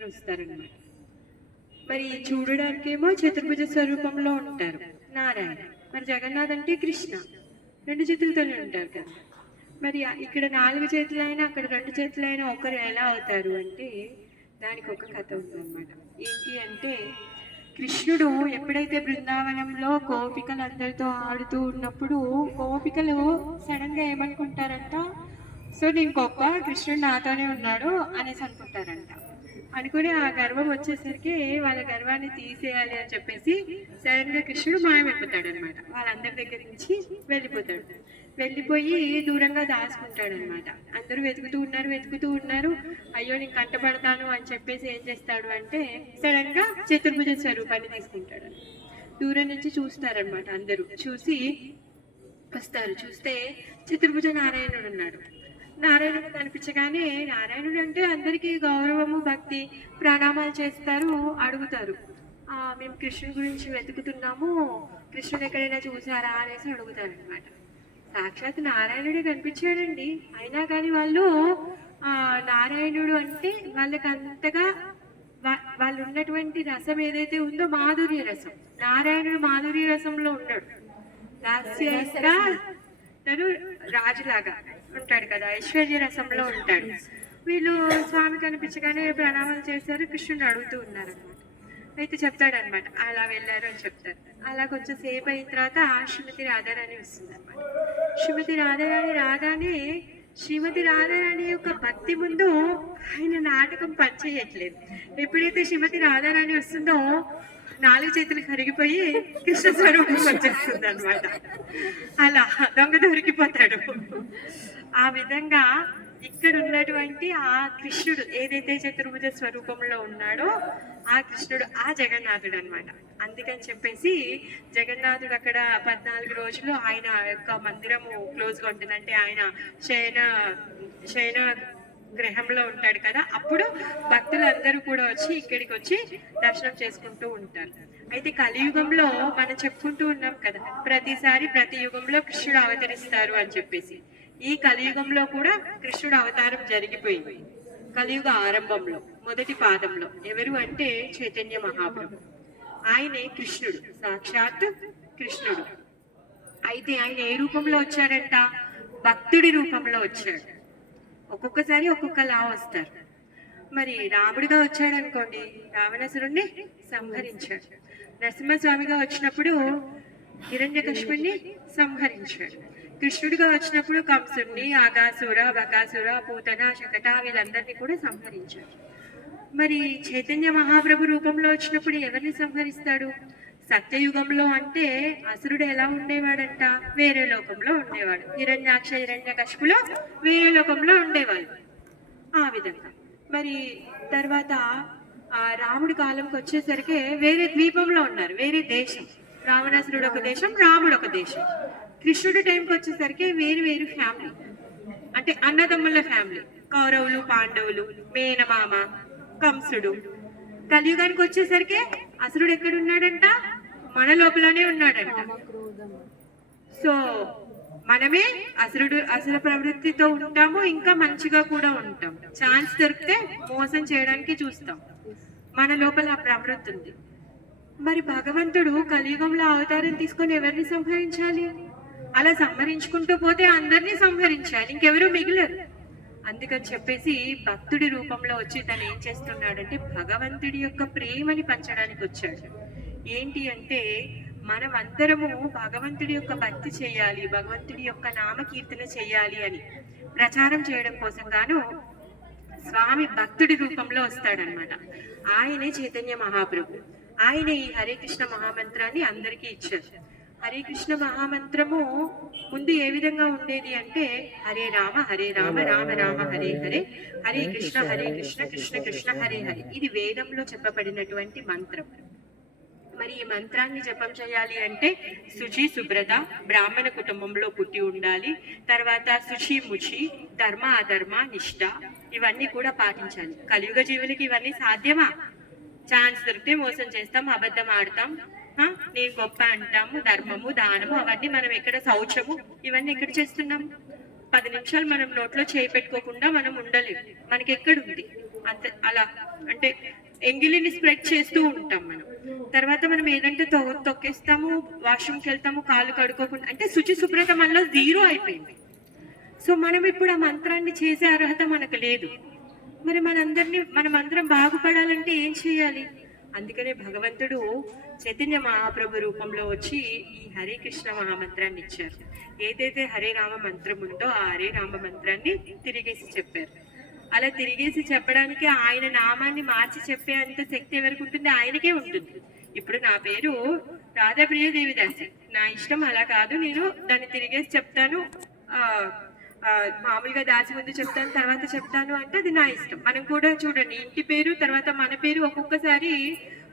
అందరూ వస్తారనమాట. మరి చూడడానికేమో చతుర్భుజ స్వరూపంలో ఉంటారు నారాయణ. మరి జగన్నాథ్ అంటే కృష్ణ, రెండు చేతులతోనే ఉంటారు కదా. మరి ఇక్కడ 4 చేతులైనా అక్కడ 2 చేతులైనా ఒకరు ఎలా అవుతారు అంటే దానికి ఒక కథ ఉందన్నమాట. ఏంటి అంటే కృష్ణుడు ఎప్పుడైతే బృందావనంలో గోపికలందరితో ఆడుతూ ఉన్నప్పుడు గోపికలు సడన్ గా ఏమనుకుంటారంట, సో నేను గొప్ప, కృష్ణుడు నాతోనే ఉన్నాడు అనేసి అనుకుంటారంట. అనుకుని ఆ గర్వం వచ్చేసరికి వాళ్ళ గర్వాన్ని తీసేయాలి అని చెప్పేసి సడన్ గా కృష్ణుడు మాయమైపోతాడు అనమాట. వాళ్ళందరి దగ్గర నుంచి వెళ్ళిపోతాడు. వెళ్ళిపోయి దూరంగా దాచుకుంటాడు అనమాట. అందరూ వెతుకుతూ ఉన్నారు. అయ్యో నేను కంటపడతాను అని చెప్పేసి ఏం చేస్తాడు అంటే సడన్ గా చతుర్భుజ స్వరూపాన్ని తీసుకుంటాడు. దూరం నుంచి చూస్తారనమాట. అందరూ చూసి వస్తారు. చూస్తే చతుర్భుజ నారాయణుడు ఉన్నాడు. నారాయణుడు కనిపించగానే, నారాయణుడు అంటే అందరికీ గౌరవము, భక్తి, ప్రణామాలు చేస్తారు, అడుగుతారు. మేము కృష్ణుడి గురించి వెతుకుతున్నాము, కృష్ణుడు ఎక్కడైనా చూసారా అనేసి అడుగుతారు అనమాట. సాక్షాత్ నారాయణుడే కనిపించాడండి. అయినా కానీ వాళ్ళు నారాయణుడు అంటే వాళ్ళకి అంతగా వాళ్ళు ఉన్నటువంటి రసం ఏదైతే ఉందో మాధుర్య రసం. నారాయణుడు మాధుర్య రసంలో ఉన్నాడు. దాస్యంగా తను రాజులాగా ఉంటాడు కదా, ఐశ్వర్య రసంలో ఉంటాడు. వీళ్ళు స్వామి కనిపించగానే ప్రణామాలు చేశారు. కృష్ణుని అడుగుతూ ఉన్నారు అనమాట. అయితే చెప్తాడనమాట, అలా వెళ్ళారు అని చెప్తారు. అలా కొంచెం సేపు అయిన తర్వాత శ్రీమతి రాధారాణి వస్తుంది అనమాట. శ్రీమతి రాధారాణి రాగానే శ్రీమతి రాధారాణి యొక్క భక్తి ముందు ఆయన నాటకం పనిచేయట్లేదు. ఎప్పుడైతే శ్రీమతి రాధారాణి వస్తుందో 4 చేతులు కరిగిపోయి కృష్ణ స్వరూపం వచ్చేస్తుంది అనమాట. అలా దొంగ దొరికిపోతాడు. ఆ విధంగా ఇక్కడ ఉన్నటువంటి ఆ కృష్ణుడు ఏదైతే చతుర్భుజ స్వరూపంలో ఉన్నాడో ఆ కృష్ణుడు ఆ జగన్నాథుడు అనమాట. అందుకని చెప్పేసి జగన్నాథుడు అక్కడ 14 రోజులు ఆయన యొక్క మందిరము క్లోజ్గా ఉంటుంది. అంటే ఆయన శయన గ్రహంలో ఉంటాడు కదా. అప్పుడు భక్తులందరూ కూడా వచ్చి ఇక్కడికి వచ్చి దర్శనం చేసుకుంటూ ఉంటారు. అయితే కలియుగంలో మనం చెప్పుకుంటూ ఉన్నాం కదా, ప్రతిసారి ప్రతి యుగంలో కృష్ణుడు అవతరిస్తారు అని చెప్పేసి. ఈ కలియుగంలో కూడా కృష్ణుడు అవతారం జరిగిపోయింది. కలియుగ ఆరంభంలో మొదటి పాదంలో ఎవరు అంటే చైతన్య మహాప్రభు. ఆయనే కృష్ణుడు, సాక్షాత్ కృష్ణుడు. అయితే ఆయన ఏ రూపంలో వచ్చాడంట? భక్తుడి రూపంలో వచ్చాడు. ఒక్కొక్కసారి ఒక్కొక్కలా వస్తారు. మరి రాముడిగా వచ్చాడు అనుకోండి, రావణాసురుణ్ణి సంహరించాడు. నరసింహస్వామిగా వచ్చినప్పుడు హిరణ్యకశిపుణ్ణి సంహరించాడు. కృష్ణుడిగా వచ్చినప్పుడు కంసుడిని, ఆగాసుర, బకాసుర, పూతన, శకట వీళ్ళందరినీ కూడా సంహరించాడు. మరి చైతన్య మహాప్రభు రూపంలో వచ్చినప్పుడు ఎవరిని సంహరిస్తాడు? సత్యయుగంలో అంటే అసురుడు ఎలా ఉండేవాడంట? వేరే లోకంలో ఉండేవాడు. హిరణ్యాక్ష, హిరణ్యకశిపులో వేరే లోకంలో ఉండేవాడు. ఆ విధంగా మరి తర్వాత రాముడి కాలంకి వచ్చేసరికి వేరే ద్వీపంలో ఉన్నారు, వేరే దేశం. రావణాసురుడు ఒక దేశం, రాముడు ఒక దేశం. కృష్ణుడి టైంకి వచ్చేసరికి వేరు వేరు ఫ్యామిలీ, అంటే అన్నదమ్ముల ఫ్యామిలీ. కౌరవులు, పాండవులు, మేనమామ, కంసుడు. కలియుగానికి వచ్చేసరికి అసురుడు ఎక్కడున్నాడంట? మన లోపలనే ఉన్నాడంట. సో మనమే అసుర ప్రవృత్తితో ఉంటాము, ఇంకా మంచిగా కూడా ఉంటాం. ఛాన్స్ దొరికితే మోసం చేయడానికి చూస్తాం. మన లోపల ఆ ప్రవృత్తి ఉంది. మరి భగవంతుడు కలియుగంలో అవతారం తీసుకొని ఎవరిని సంహరించాలి? అలా సంహరించుకుంటూ పోతే అందరినీ సంహరించాలి, ఇంకెవరూ మిగిలరు. అందుకని చెప్పేసి భక్తుడి రూపంలో వచ్చి తను ఏం చేస్తున్నాడంటే భగవంతుడి యొక్క ప్రేమని పంచడానికి వచ్చాడు. ఏంటి అంటే మనం అందరము భగవంతుడి యొక్క భక్తి చేయాలి, భగవంతుడి యొక్క నామకీర్తన చేయాలి అని ప్రచారం చేయడం కోసం గాను స్వామి భక్తుడి రూపంలో వస్తాడనమాట. ఆయనే చైతన్య మహాప్రభు. ఆయన ఈ హరే కృష్ణ మహామంత్రాన్ని అందరికీ ఇచ్చారు. హరే కృష్ణ మహామంత్రము ముందు ఏ విధంగా ఉండేది అంటే హరే రామ రామ రామ హరే హరే, హరే కృష్ణ కృష్ణ కృష్ణ హరే హరే. ఇది వేదంలో చెప్పబడినటువంటి మంత్రం. మరి ఈ మంత్రాన్ని జపం చేయాలి అంటే శుచి, శుభ్రత, బ్రాహ్మణ కుటుంబంలో పుట్టి ఉండాలి. తర్వాత శుచి, ముచి, ధర్మ, అధర్మ, నిష్ఠ ఇవన్నీ కూడా పాటించాలి. కలియుగ జీవులకి ఇవన్నీ సాధ్యమా? ఛాన్స్ దొరికితే మోసం చేస్తాం, అబద్ధం ఆడతాం, నేను గొప్ప అంటాము, ధర్మము, దానము అవన్నీ మనం ఎక్కడ, శౌచము ఇవన్నీ ఎక్కడ చేస్తున్నాం? 10 నిమిషాలు మనం నోట్లో చేయి పెట్టుకోకుండా మనం ఉండలేము. మనకి ఎక్కడుంది? అంత అలా అంటే ఎంగిలిని స్ప్రెడ్ చేస్తూ ఉంటాం మనం. తర్వాత మనం ఏదంటే తొక్కేస్తాము, వాష్రూమ్కి వెళ్తాము, కాళ్ళు కడుక్కోకుండా, అంటే శుచి శుభ్రత మనలో జీరో అయిపోయింది. సో మనం ఇప్పుడు ఆ మంత్రాన్ని చేసే అర్హత మనకు లేదు. మరి మనమందరం బాగుపడాలంటే ఏం చేయాలి? అందుకనే భగవంతుడు చైతన్య మహాప్రభు రూపంలో వచ్చి ఈ హరే కృష్ణ మహామంత్రాన్ని ఇచ్చారు. ఏదైతే హరే రామ మంత్రం ఉందో ఆ హరే రామ మంత్రాన్ని తిరిగేసి చెప్పారు. అలా తిరిగేసి చెప్పడానికి ఆయన నామాన్ని మార్చి చెప్పే అంత శక్తి ఎవరికి ఉంటుంది? ఆయనకే ఉంటుంది. ఇప్పుడు నా పేరు రాధాప్రియ దేవిదాసి, నా ఇష్టం అలా కాదు, నేను దాన్ని తిరిగేసి చెప్తాను, మామూలుగా దాచి ముందు చెప్తాను, తర్వాత చెప్తాను అంటే అది నా ఇష్టం. మనం కూడా చూడండి, ఇంటి పేరు తర్వాత మన పేరు ఒక్కొక్కసారి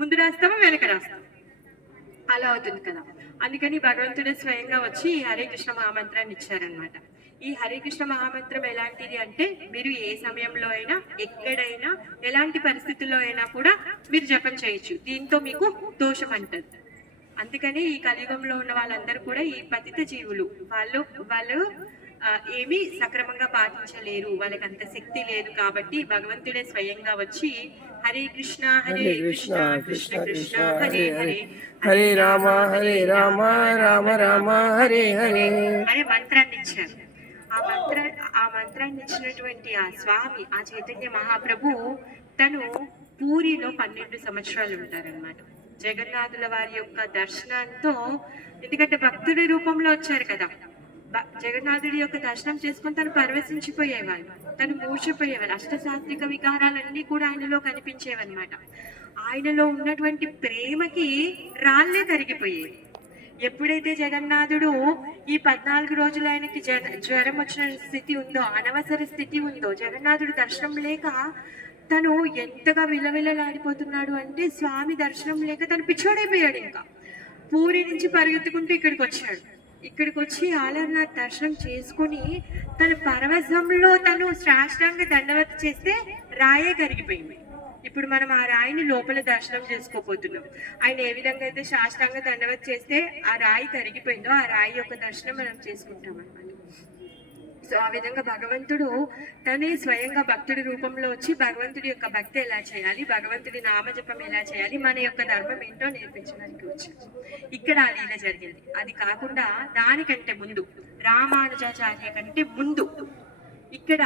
ముందు రాస్తామో వెనక రాస్తాం, అలా అవుతుంది కదా. అందుకని భగవంతుడే స్వయంగా వచ్చి హరే కృష్ణ మహామంత్రాన్ని ఇచ్చారనమాట. ఈ హరే కృష్ణ మహామంత్రం ఎలాంటిది అంటే, మీరు ఏ సమయంలో అయినా, ఎక్కడైనా, ఎలాంటి పరిస్థితుల్లో అయినా కూడా మీరు జపం చేయొచ్చు. దీంతో మీకు దోషం అంటది. అందుకని ఈ కలియుగంలో ఉన్న వాళ్ళందరూ కూడా ఈ పతిత జీవులు, వాళ్ళు ఏమీ సక్రమంగా పాటించలేరు, వాళ్ళకి అంత శక్తి లేదు. కాబట్టి భగవంతుడే స్వయంగా వచ్చి హరే కృష్ణ కృష్ణ కృష్ణ కృష్ణ హరే హరే, హరే రామ రామ రామ హరే హరే అనే మంత్రాన్ని ఇచ్చారు. ఆ మంత్రాన్ని ఇచ్చినటువంటి ఆ స్వామి, ఆ చైతన్య మహాప్రభు, తను పూరిలో 12 సంవత్సరాలు ఉంటారనమాట. జగన్నాథుల వారి యొక్క దర్శనంతో, ఎందుకంటే భక్తుడి రూపంలో వచ్చారు కదా, జగన్నాథుడి యొక్క దర్శనం చేసుకొని తను పరవశించిపోయేవాళ్ళు, తను మూర్ఛపోయేవాళ్ళు. అష్టసాత్విక వికారాలన్నీ కూడా ఆయనలో కనిపించేవన్నమాట. ఆయనలో ఉన్నటువంటి ప్రేమకి రాళ్ళే కరిగిపోయేవి. ఎప్పుడైతే జగన్నాథుడు ఈ 14 రోజులు ఆయనకి జ్వరం వచ్చిన స్థితి ఉందో, అనవసర స్థితి ఉందో, జగన్నాథుడు దర్శనం లేక తను ఎంతగా విలవిలలాడిపోతున్నాడు అంటే, స్వామి దర్శనం లేక తను పిచ్చోడైపోయాడు. ఇంకా పూరి నుంచి పరిగెత్తుకుంటూ ఇక్కడికి వచ్చి ఆలర్నాథ్ దర్శనం చేసుకుని తన పరవశంలో తను సాష్టాంగ దండవత్ చేస్తే రాయే కరిగిపోయింది. ఇప్పుడు మనం ఆ రాయిని లోపల దర్శనం చేసుకోబోతున్నాం. ఆయన ఏ విధంగా అయితే సాష్టాంగ దండవత్ చేస్తే ఆ రాయి కరిగిపోయిందో, ఆ రాయి యొక్క దర్శనం మనం చేసుకుంటాం అన్నమాట. సో ఆ విధంగా భగవంతుడు తనే స్వయంగా భక్తుడి రూపంలో వచ్చి భగవంతుడి యొక్క భక్తి ఎలా చేయాలి, భగవంతుడి నామజపం ఎలా చేయాలి, మన యొక్క ధర్మం ఏంటో నేర్పించడానికి వచ్చాడు. ఇక్కడ ఆ లీల జరిగింది. అది కాకుండా దానికంటే ముందు, రామానుజాచార్య కంటే ముందు, ఇక్కడ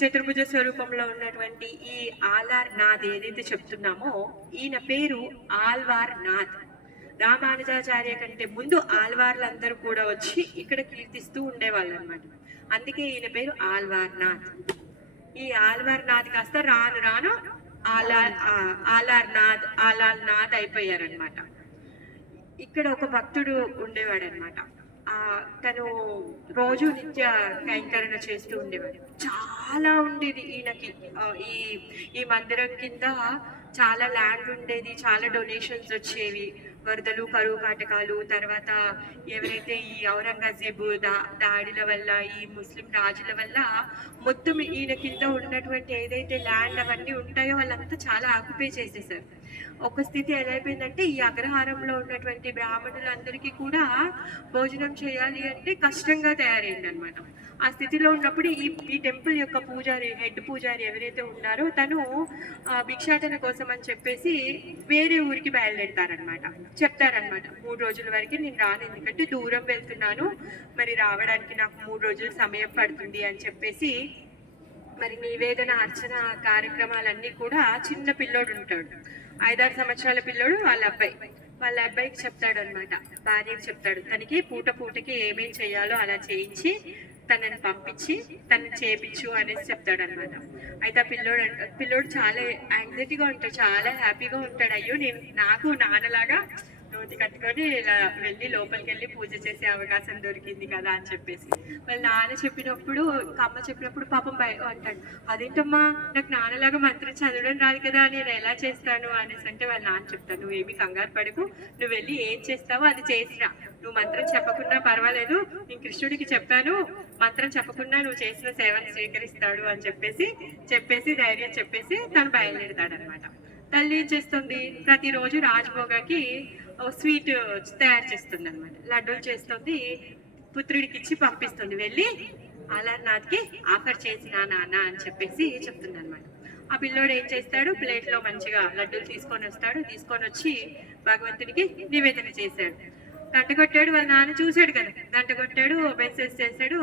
చతుర్భుజ స్వరూపంలో ఉన్నటువంటి ఈ ఆల్వార్ నాథ్ ఏదైతే చెప్తున్నామో, ఈయన పేరు ఆల్వార్ నాథ్. రామానుజాచార్య కంటే ముందు ఆల్వార్లందరూ కూడా వచ్చి ఇక్కడ కీర్తిస్తూ ఉండేవాళ్ళు అనమాట. అందుకే ఈయన పేరు ఆల్వార్ నాథ్. ఈ ఆల్వార్ నాథ్ కాస్త రాను రాను ఆలాల్ నాథ్ అయిపోయారనమాట. ఇక్కడ ఒక భక్తుడు ఉండేవాడు అనమాట. తను రోజు నిత్య కైంకరణ చేస్తూ ఉండేవాడు. చాలా ఉండేది ఈయనకి. ఈ మందిరం కింద చాలా ల్యాండ్ ఉండేది, చాలా డొనేషన్స్ వచ్చేవి. వరదలు, కరువు కాటకాలు, తర్వాత ఎవరైతే ఈ ఔరంగజేబు దాడిల వల్ల, ఈ ముస్లిం రాజుల వల్ల మొత్తం ఈయన కింద ఉన్నటువంటి ఏదైతే ల్యాండ్ అవన్నీ ఉంటాయో వాళ్ళంతా చాలా ఆక్యుపై చేసేసారు. ఒక స్థితి ఎలా అయిపోయిందంటే, ఈ అగ్రహారంలో ఉన్నటువంటి బ్రాహ్మణులందరికీ కూడా భోజనం చేయాలి అంటే కష్టంగా తయారైందనమాట. ఆ స్థితిలో ఉన్నప్పుడు ఈ టెంపుల్ యొక్క హెడ్ పూజారి ఎవరైతే ఉన్నారో తను భిక్షాటన కోసం అని చెప్పేసి వేరే ఊరికి బయలుదేరతారనమాట. చెప్తారనమాట, 3 రోజుల వరకు నేను రాను, ఎందుకంటే దూరం వెళ్తున్నాను, మరి రావడానికి నాకు 3 రోజులు సమయం పడుతుంది అని చెప్పేసి, మరి నివేదన అర్చన కార్యక్రమాలన్నీ కూడా చిన్న పిల్లోడు ఉంటాడు, 5-6 సంవత్సరాల పిల్లోడు, వాళ్ళ అబ్బాయికి చెప్తాడు అనమాట, భార్యకి చెప్తాడు, తనకి పూటకి ఏమేం చేయాలో అలా చేయించి తనని పంపించి తనని చేపించు అనేసి చెప్తాడు అనమాట. అయితే ఆ పిల్లోడు చాలా యాంగ్జైటీగా ఉంటాడు, చాలా హ్యాపీగా ఉంటాడు. అయ్యో, నాకు నాన్నలాగా నోటి కట్టుకొని ఇలా వెళ్ళి లోపలికి వెళ్ళి పూజ చేసే అవకాశం దొరికింది కదా అని చెప్పేసి వాళ్ళ నాన్న చెప్పినప్పుడు, అమ్మ చెప్పినప్పుడు పాపం అంటాడు, అదేంటమ్మా, నాకు నాన్నలాగా మంత్రం చదవడం రాదు కదా, నేను ఎలా చేస్తాను అనేసి అంటే వాళ్ళ నాన్న చెప్తాను, నువ్వేమి కంగారు పడకు, నువ్వు వెళ్ళి ఏం చేస్తావో అది చేసిరా, నువ్వు మంత్రం చెప్పకుండా పర్వాలేదు, నేను కృష్ణుడికి చెప్పాను, మంత్రం చెప్పకుండా నువ్వు చేసిన సేవను స్వీకరిస్తాడు అని చెప్పేసి ధైర్యం చెప్పేసి తను బయలుదేరుతాడు అనమాట. తల్లి ఏం చేస్తుంది, ప్రతిరోజు రాజభోగాకి స్వీట్ తయారు చేస్తుంది అనమాట, లడ్డూలు చేస్తుంది, పుత్రుడికి ఇచ్చి పంపిస్తుంది, వెళ్ళి అలర్నాథ్కి ఆఫర్ చేసిన నాన్న అని చెప్పేసి చెప్తుంది అనమాట. ఆ పిల్లోడు ఏం చేస్తాడు, ప్లేట్లో మంచిగా లడ్డూలు తీసుకొని వస్తాడు, తీసుకొని వచ్చి భగవంతుడికి నివేదన చేశాడు. గంట కొట్టాడు, వాళ్ళ నాన్న చూశాడు కదా, గంట కొట్టాడు, మెసేజ్ చేశాడు,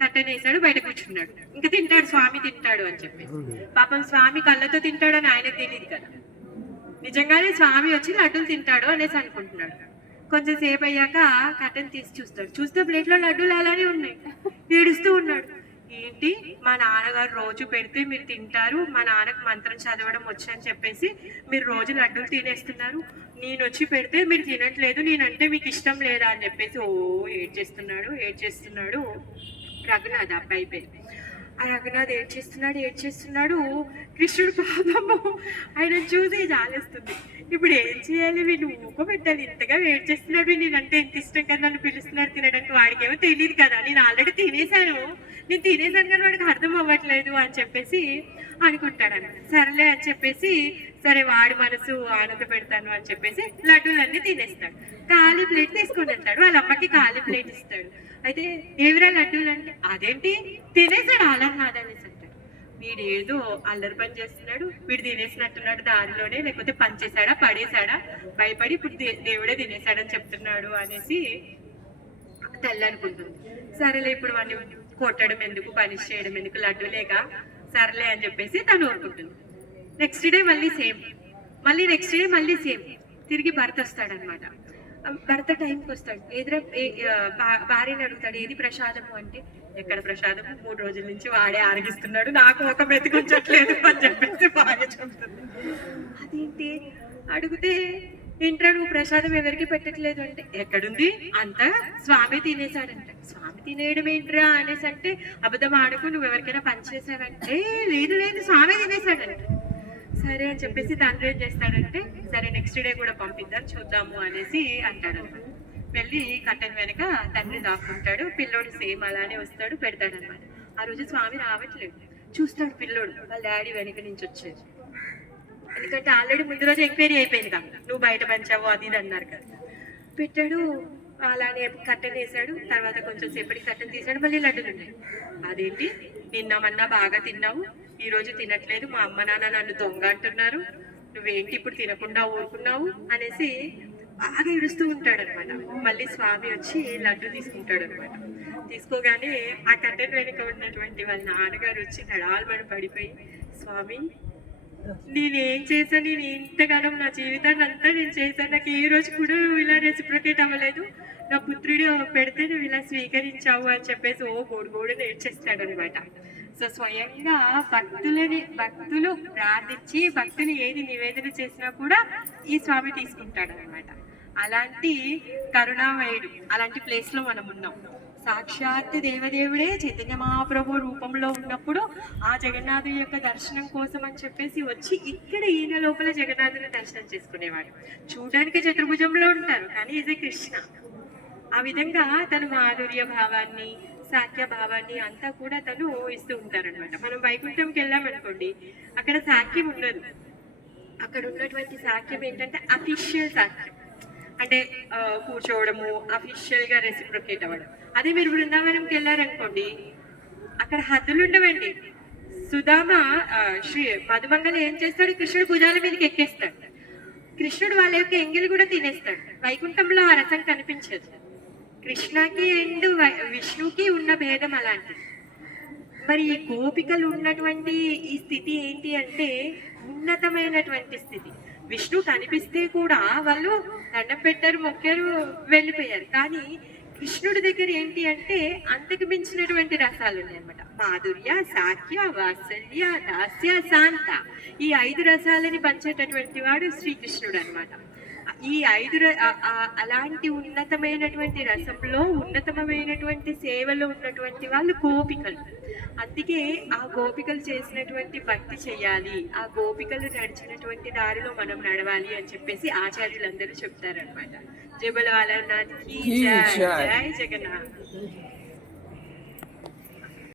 కట్టనేసాడు, బయట కూర్చున్నాడు. ఇంకా తింటాడు, స్వామి తింటాడు అని చెప్పేసి. పాపం స్వామి కళ్ళతో తింటాడని ఆయనకు తెలియదు కదా, నిజంగానే స్వామి వచ్చి లడ్డూలు తింటాడు అనేసి అనుకుంటున్నాడు. కొంచెం సేపు అయ్యాక కట్టెను తీసి చూస్తాడు, చూస్తే ప్లేట్లో లడ్డూలు అలానే ఉన్నాయి. ఏడుస్తూ ఉన్నాడు, ఏంటి మా నాన్నగారు రోజు పెడితే మీరు తింటారు, మా నాన్నకు మంత్రం చదవడం వచ్చని చెప్పేసి మీరు రోజు లడ్డూలు తినేస్తున్నారు, నేను వచ్చి పెడితే మీరు తినట్లేదు, నేనంటే మీకు ఇష్టం లేదా అని చెప్పేసి ఏడ్చేస్తున్నాడు రఘునాథ్. అబ్బాయి పేరు ఆ రఘునాథ్ ఏడ్చేస్తున్నాడు. కృష్ణుడు పాపము ఆయన చూసి జాలేస్తుంది. ఇప్పుడు ఏం చేయాలి, వీళ్ళు ఊకో పెట్టాలి, ఇంతగా ఏడ్చేస్తున్నాడు, నేనంటే ఎంత ఇష్టం కదా, నన్ను పిలుస్తున్నాడు తినడానికి, వాడికేమో తెలియదు కదా, నేను ఆల్రెడీ తినేసాను కానీ వాడికి అర్థం అవ్వట్లేదు అని చెప్పేసి అనుకుంటాడన్నమాట. సరేలే అని చెప్పేసి, సరే వాడి మనసు ఆనంద పెడతాను అని చెప్పేసి లడ్డూలన్నీ తినేస్తాడు. ఖాళీ ప్లేట్ తీసుకొని వెళ్తాడు, వాళ్ళ అమ్మకి ఖాళీ ప్లేట్ ఇస్తాడు. అయితే ఏవిరా లడ్డూలు అంటే, అదేంటి తినేసాడు అలర్నాథ్ అనేసి అంటాడు. వీడు ఏదో అల్లరి పని చేస్తున్నాడు, వీడు తినేసినట్టున్నాడు దారిలోనే, లేకపోతే పని చేశాడా పడేశాడా, భయపడి ఇప్పుడు దేవుడే తినేశాడని చెప్తున్నాడు అనేసి తల్లి అనుకుంటుంది. సరేలే ఇప్పుడు వాడిని కొట్టడం ఎందుకు, పనిష్ చేయడం ఎందుకు, లడ్డూలేక సర్లే అని చెప్పేసి తను ఊరుకుంటుంది. నెక్స్ట్ డే మళ్ళీ సేమ్ తిరిగి భర్త వస్తాడనమాట. భర్త టైంకి వస్తాడు, భార్యని అడుగుతాడు, ఏది ప్రసాదము అంటే, ఎక్కడ ప్రసాదము, 3 రోజుల నుంచి వాడే ఆరగిస్తున్నాడు, నాకు ఒక మెతుకుంచట్లేదు అని చెప్పేసి భార్య చెప్తుంది. అదేంటి అడిగితే, ఏంట్రా నువ్వు ప్రసాదం ఎవరికి పెట్టట్లేదు అంటే, ఎక్కడుంది అంతా స్వామి తినేశాడంట. స్వామి తినేయడం ఏంట్రా అనేసి అంటే, అబద్ధం ఆడుకు, నువ్వు ఎవరికైనా పని చేసావంటే, లేదు స్వామి తినేశాడంట. సరే అని చెప్పేసి తండ్రి ఏం చేస్తాడంటే, సరే నెక్స్ట్ డే కూడా పంపిద్దాం చూద్దాము అనేసి అంటాడనమాట. వెళ్ళి కట్టెన్ వెనక తండ్రి దాక్కుంటాడు, పిల్లోడు సేమ్ అలానే వస్తాడు, పెడతాడనమాట. ఆ రోజు స్వామి రావట్లేదు, చూస్తాడు పిల్లోడు వాళ్ళ డాడీ వెనక నుంచి వచ్చేది. ఎందుకంటే ఆల్రెడీ ముందు రోజు ఎంక్వైరీ అయిపోయింది కదా, నువ్వు బయట పంచావు అది ఇది అన్నారు కదా. పెట్టాడు, అలానే కట్టెన్ వేసాడు, తర్వాత కొంచెం సేపటికి కట్టెన్ తీసాడు, మళ్ళీ లడ్డూలు ఉన్నాయి. అదేంటి నిన్నమన్నా బాగా తిన్నావు, ఈ రోజు తినట్లేదు, మా అమ్మ నాన్న నన్ను దొంగ అంటున్నారు, నువ్వేంటి ఇప్పుడు తినకుండా ఊరుకున్నావు అనేసి బాగా ఏడుస్తూ ఉంటాడు అనమాట. మళ్ళీ స్వామి వచ్చి లడ్డు తీసుకుంటాడు అనమాట. తీసుకోగానే ఆ కట్టెన్ వెనుక ఉన్నటువంటి వాళ్ళ నాన్నగారు వచ్చి నడాల్మని పడిపోయి, స్వామి నేనేం చేశాను, నేను ఇంతగానం నా జీవితాన్ని అంతా నేను చేశాను, నాకు ఏ రోజు కూడా ఇలా రెసిప్రొకేట్ అవ్వలేదు, నా పుత్రుడు పెడితే నువ్వు ఇలా స్వీకరించావు అని చెప్పేసి గోడు నేర్చేస్తాడు అనమాట. సో స్వయంగా భక్తులు ప్రార్థించి భక్తులు ఏది నివేదన చేసినా కూడా ఈ స్వామి తీసుకుంటాడు అనమాట. అలాంటి కరుణామయుడు, అలాంటి ప్లేస్ లో మనం ఉన్నాం. సాక్షాత్ దేవదేవుడే చైతన్య మహాప్రభు రూపంలో ఉన్నప్పుడు ఆ జగన్నాథు యొక్క దర్శనం కోసం అని చెప్పేసి వచ్చి ఇక్కడ ఈయన లోపల జగన్నాథుని దర్శనం చేసుకునేవాడు. చూడడానికి చతుర్భుజంలో ఉంటారు కానీ ఇది కృష్ణ. ఆ విధంగా తను మాధుర్య భావాన్ని, సాఖ్య భావాన్ని అంతా కూడా తను ఇస్తూ ఉంటారనమాట. మనం వైకుంఠంకి వెళ్ళామనుకోండి, అక్కడ సాఖ్యం ఉండదు. అక్కడ ఉన్నటువంటి సాఖ్యం ఏంటంటే అఫీషియల్ సాఖ్యం, అంటే కూర్చోవడము, అఫీషియల్ గా రెసిప్రొకేట్ అవ్వడం. అదే మీరు బృందావనంకి వెళ్ళారనుకోండి, అక్కడ హద్దులు ఉండవండి. సుధామ శ్రీ మధుమంగళ ఏం చేస్తాడు, కృష్ణుడు భుజాల మీదకి ఎక్కేస్తాడు, కృష్ణుడు వాళ్ళ యొక్క ఎంగిలి కూడా తినేస్తాడు. వైకుంఠంలో ఆ రసం కనిపించదు. కృష్ణకి అండ్ విష్ణుకి ఉన్న భేదం అలాంటిది. మరి ఈ గోపికలు ఉన్నటువంటి ఈ స్థితి ఏంటి అంటే ఉన్నతమైనటువంటి స్థితి. విష్ణు కనిపిస్తే కూడా వాళ్ళు దండం పెట్టారు, మొక్కారు, వెళ్ళిపోయారు. కానీ కృష్ణుడి దగ్గర ఏంటి అంటే అంతకు మించినటువంటి రసాలు ఉన్నాయన్నమాట. మాధుర్య, సాఖ్య, వాత్సల్య, దాస్య, శాంత, ఈ 5 రసాలని పంచేటటువంటి వాడు శ్రీకృష్ణుడు అనమాట. ఈ 5 అలాంటి ఉన్నతమైనటువంటి రసంలో ఉన్నతమైనటువంటి సేవలో ఉన్నటువంటి వాళ్ళు గోపికలు. అందుకే ఆ గోపికలు చేసినటువంటి భక్తి చెయ్యాలి, ఆ గోపికలు నడిచినటువంటి దారిలో మనం నడవాలి అని చెప్పేసి ఆచార్యులందరూ చెప్తారనమాట. జై బోలో అలర్నాథ్ కీ జై, జై జగన్నాథ్.